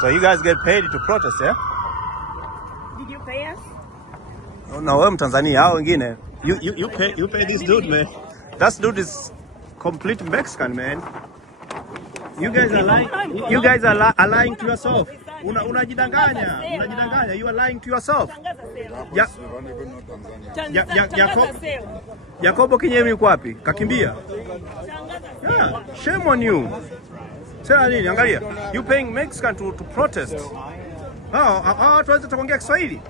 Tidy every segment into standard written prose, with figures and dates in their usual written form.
So you guys get paid to protest, yeah? Did you pay us? Oh, no, I'm Tanzania. Hao wengine. You pay this dude, man. That dude is complete Mexican, man. You guys are lying. You guys are lying to yourself. Unajidanganya. You are lying to yourself. Jacobo Kinyemi yuko wapi? Kakimbia. Yeah, shame on you. Sasa nini? Angalia. You paying Mexican to protest. Watu waweza kuongea Kiswahili.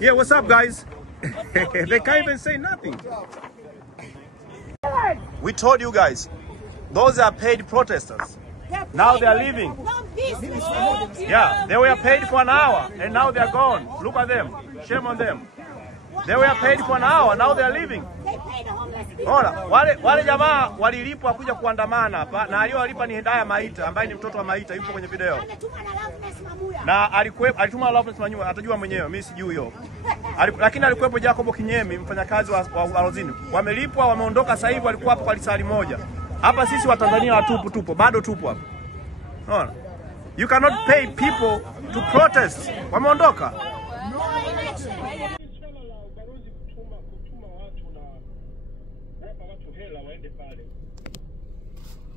Yeah, what's up, guys? They can't even say nothing. We told you guys, those are paid protesters. Now they are leaving. Yeah, they were paid for an hour and now they are gone. Look at them. Shame on them. They were paid for an hour, now they are leaving. Hola, wale jamaa walilipwa kuja kuandamana hapa na aliyowalipa ni Hidaya Maita ambaye ni mtoto wa Maita, yupo kwenye video. Na alituma Loveness Manyua, atajua mwenyewe, mimi sijui hiyo. Lakini alikuwepo Jacobo Kinyemi, mfanyakazi wa Alozini. Wamelipwa, wameondoka sasa hivi, walikuwa hapa kwa lisali moja. Hapa sisi wa Tanzania tupo, bado tupo hapa. Unaona? You cannot pay people to protest. Wameondoka.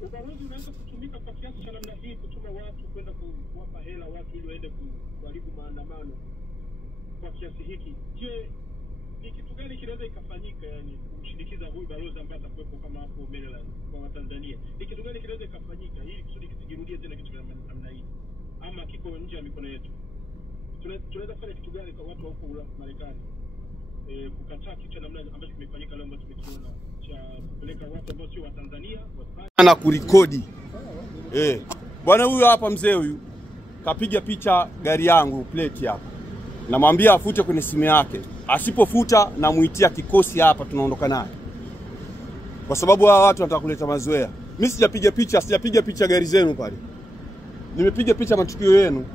Ubalozi unaweza kutumika kwa kiasi cha namna hii kutuma watu kwenda kuwapa hela watu ili waende kuharibu maandamano kwa kiasi hiki. Je, ni kitu gani kinaweza ikafanyika yani kumshinikiza huyu balozi ambaye atakuwepo kama hapo Maryland kwa Watanzania? Ni kitu gani kinaweza ikafanyika ili kusudi kisijirudie tena kitu kama namna hii? Ama kiko nje ya mikono yetu? Tunaweza kufanya kitu gani kwa watu huko Marekani? Kukataa kitu cha namna ambacho kimefanyika leo ambacho tumekiona cha kupeleka watu ambao sio wa Tanzania na kurekodi. Bwana huyu hapa mzee huyu kapiga picha gari yangu plate hapa. Namwambia afute kwenye simu yake. Asipofuta namuitia kikosi hapa tunaondoka naye. Kwa sababu hawa watu wanataka kuleta mazoea. Mimi sijapiga picha gari zenu pale. Nimepiga picha matukio yenu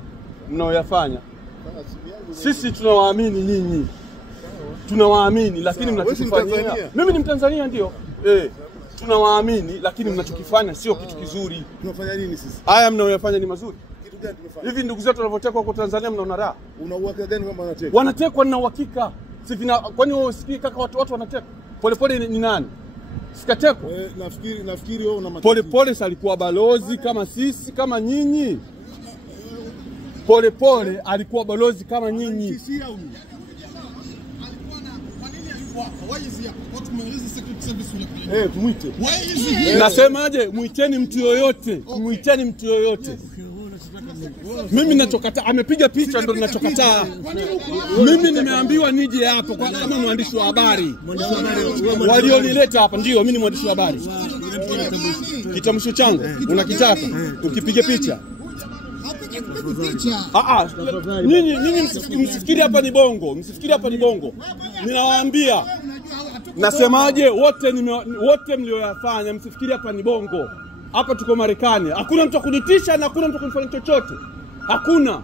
mnaoyafanya. Sisi tunawaamini nyinyi. Tunawaamini lakini mnachokifanya. Mimi ni Mtanzania ndio. Tunawaamini lakini mnachokifanya sio kitu kizuri. Tunafanya nini sisi? Haya mnaoyafanya ni mazuri. Kitu gani tunafanya? Hivi ndugu zetu wanavyotekwa huko Tanzania mnaona raha? Una uhakika gani kwamba wanatekwa? Wanatekwa na uhakika. Si vina kwani wewe usikii kaka watu wanatekwa? Polepole ni nani? Sikatekwa. Nafikiri wewe una matatizo. Polepole alikuwa balozi kama sisi kama nyinyi. Polepole alikuwa balozi kama nyinyi. Tumuite. Nasemaje? Muiteni mtu yoyote. Muiteni mtu yoyote. Mimi ninachokataa amepiga picha ndio ninachokataa. Mimi nimeambiwa nije hapa kwa kama mwandishi wa habari. Walionileta hapa ndio mimi ni mwandishi wa habari. Kitamsho changu unakitaka ukipige picha. Nyinyi msifikiri hapa ni bongo. Msifikiri hapa ni bongo. Ninawaambia. Nasemaje wote mlioyafanya msifikiri hapa ni bongo. Hapa tuko Marekani. Hakuna mtu kunitisha na hakuna mtu kunifanya chochote. Hakuna.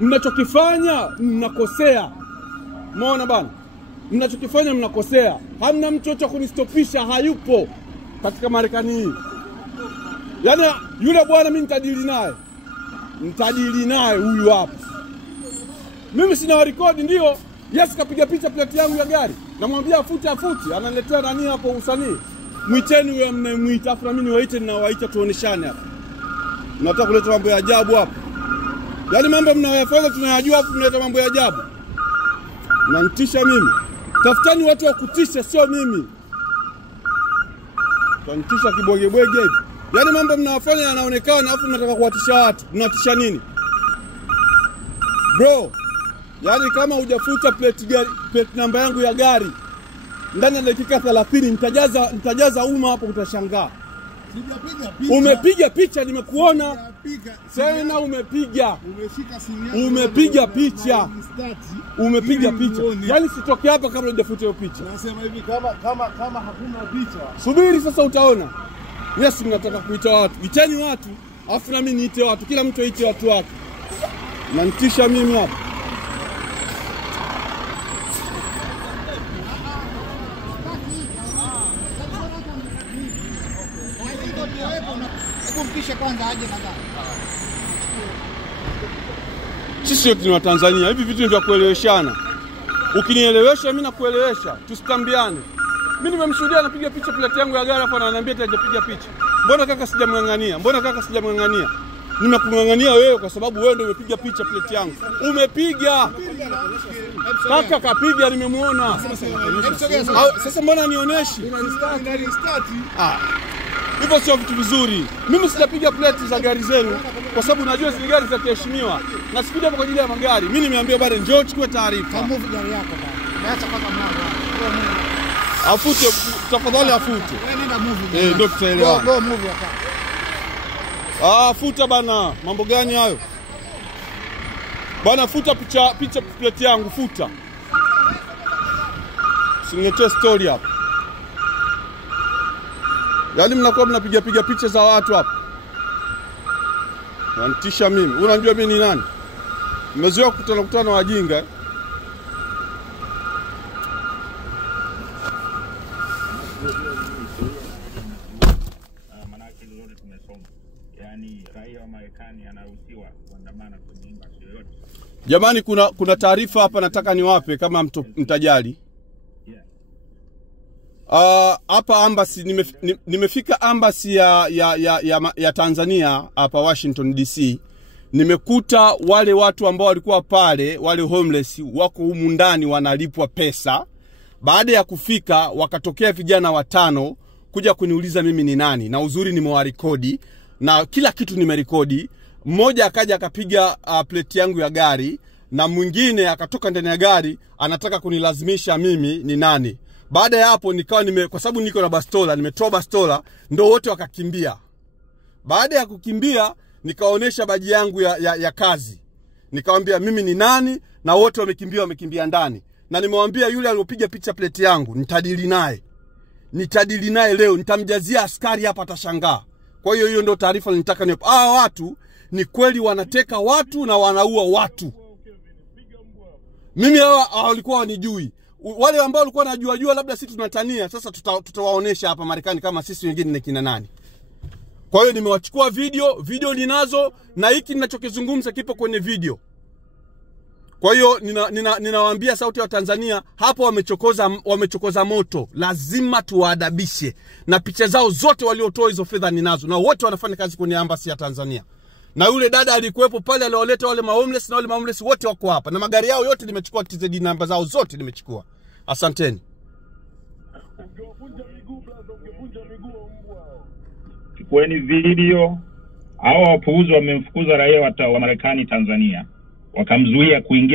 Mnachokifanya mnakosea. Umeona bana? Mnachokifanya mnakosea. Hamna mtu yote kunistopisha, hayupo katika Marekani hii. Yaani yule bwana mimi nitajili naye huyu hapa. Mimi sina record ndio. Yes kapiga picha plate yangu ya gari. Namwambia afute ananiletea nani hapo usanii. Mwiteni huyo mnamuita afu mimi niwaite na waita tuoneshane hapa. Nataka kuleta mambo ya ajabu hapa. Yaani mambo mnayofanya tunayajua afu mnaleta mambo ya ajabu. Mnanitisha mimi. Tafutani watu wa kutisha sio mimi. Tunanitisha kibwegebwege hivi. Yaani mambo mnayofanya yanaonekana afu mnataka kuwatisha watu. Mnatisha nini? Bro, yaani kama hujafuta plate namba yangu ya gari ndani ya dakika 30 nitajaza umma hapo utashangaa. Umepiga picha nimekuona. Tena umepiga. Umeshika simu yangu. Umepiga picha. Umepiga picha. Yaani sitoki hapa kabla hujafuta hiyo picha. Nasema hivi kama hakuna picha. Subiri sasa utaona. Yes mnataka kuita watu. Iteni watu, afu na mimi niite watu. Kila mtu aite watu wake. Mnanitisha mimi hapa. Hebu mpishe kwanza aje nadhani. Sisi wote ni wa Tanzania. Hivi vitu ni vya kueleweshana. Ukinielewesha mimi nakuelewesha. Tusitambiane. Mimi nimemshuhudia anapiga picha plate yangu ya gari hapo na ananiambia hajapiga picha. Mbona kaka sijamngangania? Nimekungangania wewe kwa sababu wewe ndio umepiga picha plate yangu. Umepiga. Kaka kapiga nimemuona. Sasa mbona nionyeshi? Hivyo sio vitu vizuri. Mimi sijapiga plate za gari zenu kwa sababu najua zile gari za kuheshimiwa. Na sikuja hapa kwa ajili ya magari. Mimi nimeambia bado njoo uchukue taarifa. Move gari yako bwana. Acha kwanza mlango. Afute tafadhali afute. Ndio tutaelewana. Go move hapa. Futa bana. Mambo gani hayo? Bana futa picha plate yangu futa. Usiniletee story hapa. Yaani mnakuwa mnapiga picha za watu hapa. Wanitisha mimi. Unajua mimi ni nani? Mmezoea kukutana wajinga. Manake zote tumesoma. Yaani raia wa Marekani anaruhusiwa kuandamana kwenye embassy yoyote. Jamani kuna taarifa hapa nataka niwape kama mtajali. Hapa embassy nimefika embassy ya Tanzania hapa Washington DC. Nimekuta wale watu ambao walikuwa pale, wale homeless wako humu ndani wanalipwa pesa. Baada ya kufika wakatokea vijana 5 kuja kuniuliza mimi ni nani, na uzuri nimewarekodi na kila kitu nimerekodi. Mmoja akaja akapiga plate yangu ya gari na mwingine akatoka ndani ya gari anataka kunilazimisha mimi ni nani. Baada ya hapo nikawa kwa sababu niko na bastola, nimetoa bastola, ndio wote wakakimbia. Baada ya kukimbia nikaonesha baji yangu ya kazi. Nikamwambia mimi ni nani na wote wamekimbia ndani. Na nimemwambia yule aliyopiga picha plate yangu nitadili naye leo, nitamjazia askari hapa atashangaa. Kwa hiyo ndio taarifa nilitaka niwape. Watu ni kweli wanateka watu na wanaua watu. Mimi walikuwa wanijui. Wale ambao walikuwa wanajua labda sisi tunatania, sasa tutawaonesha hapa Marekani kama sisi wengine ni kina nani. Kwa hiyo nimewachukua video ninazo na hiki ninachokizungumza kipo kwenye video. Kwa hiyo ninawaambia sauti ya Tanzania hapo wamechokoza moto, lazima tuwaadabishe. Na picha zao zote waliotoa hizo fedha ninazo na wote wanafanya kazi kwenye embassy ya Tanzania. Na yule dada alikuwepo pale alioleta wale homeless na wale homeless wote wako hapa. Na magari yao yote nimechukua, TZD namba zao zote nimechukua. Asanteni. Chukueni video. Hao wapuuzi wamemfukuza raia wa Marekani Tanzania. Wakamzuia kuingia